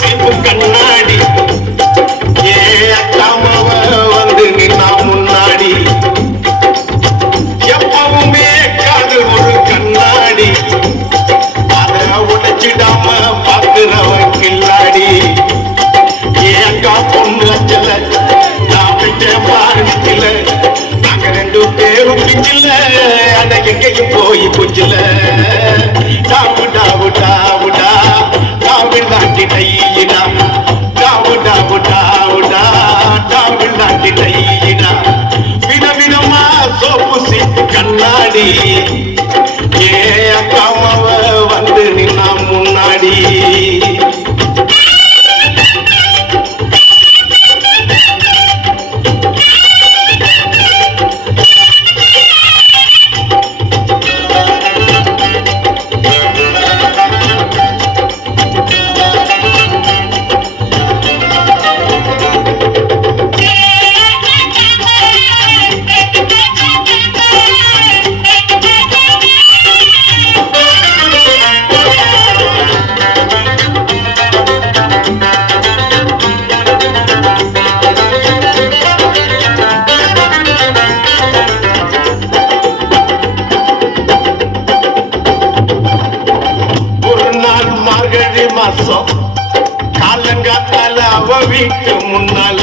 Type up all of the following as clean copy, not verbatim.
சீப்பு கண்ணாடி ஏ அக்காமவ வந்து நின்னா முன்னாடி எப்பவுமே காதல் ஒரு கண்ணாடி அத உடைச்சிடாம பாக்குறவ கில்லாடி ஏ அக்கா பொண்ணு அஞ்சல நான் பெற்ற பாருல நாங்க ரெண்டு பேரும் பிஞ்சில அட எங்கேயும் போய் புஞ்சில டாவு டாவு டாவுடா தமிழ்நாட்டி டையிடா டாவு டாவு டாவுடா தமிழ்நாட்டி டையிடா விதவிதமா சோப்பு சீப்பு கண்ணாடி ஏ அக்காமவ வந்து நின்னா முன்னாடி காலங்காத்தால அவ வீட்டு முன்னால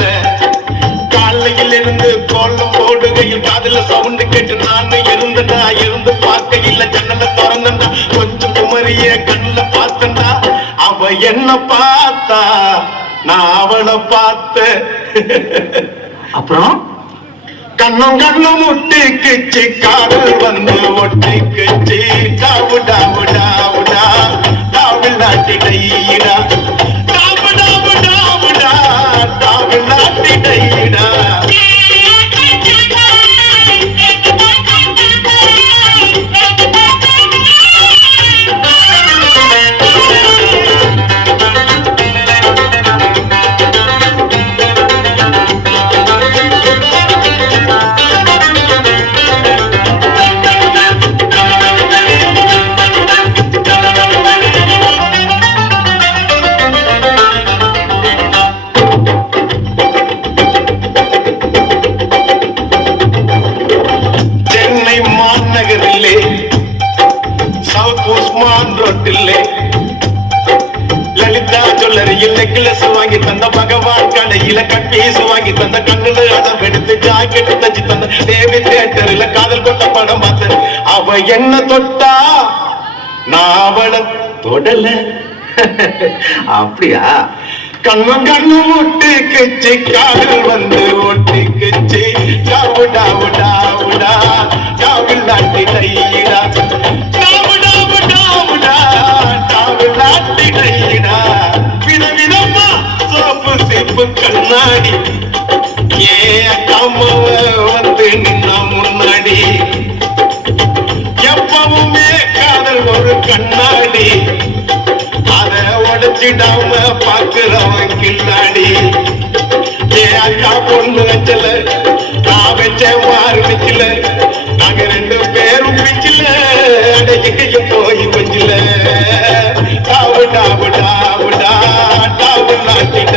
காலையில் இருந்து கோலம் போடுகையில் காதுல சவுண்டு கேட்டு நானு இருந்தடா இருந்து பார்க்கையில் ஜன்னல திறந்தா கொஞ்சம் குமரிய கண்ணுல பார்த்தண்டா அவ என்ன பார்த்தா நான் அவளை பார்த்த அப்புறம் கண்ணும் கண்ணும் முட்டிக்குச்சு காதல் வந்து ஒட்டிக்குச்சு டாவு டாவு டாவுடா தமிழ்நாட்டி டையிடா டாவு டாவு டாவுடா தமிழ்நாட்டி டையிடா லலிதா ஜுவல்லரியில் நெக்லஸ் வாங்கி தந்த பகவான் கடையில கட்பீஸ் வாங்கி தந்த கண்ணுல அடம் எடுத்து ஜாக்கெட் தச்சு தந்த தேவி தியேட்டர்ல காதல் கொண்ட படம் பார்த்த அவ என்ன தொட்டா நான் அவளை தொடல அப்படியா கண்ணும் கண்ணும் ஒட்டிக்குச்சு காதல் வந்து ஒட்டிக்குச்சு டாவு டாவு டாவுடா தமிழ்நாட்டி டையிடா டாவு டாவு டாவுடா தமிழ்நாட்டி டையிடா விதவிதமா சோப்பு சீப்பு கண்ணாடி ஏ அக்காமவ வந்து நின்னா முன்னாடி எப்பவுமே காதல் ஒரு கண்ணாடி அத உடைச்சிடாம பாக்குறவன் கில்லாடி ஏ அக்கா பொண்ணு வச்சல நான் வச்ச மாறு நிக்கல நாங்க ரெண்டு பேரும் பிச்சில அடையும் போய் கொஞ்சில டாவு டாவு டாவுடா டாவு நாட்டிட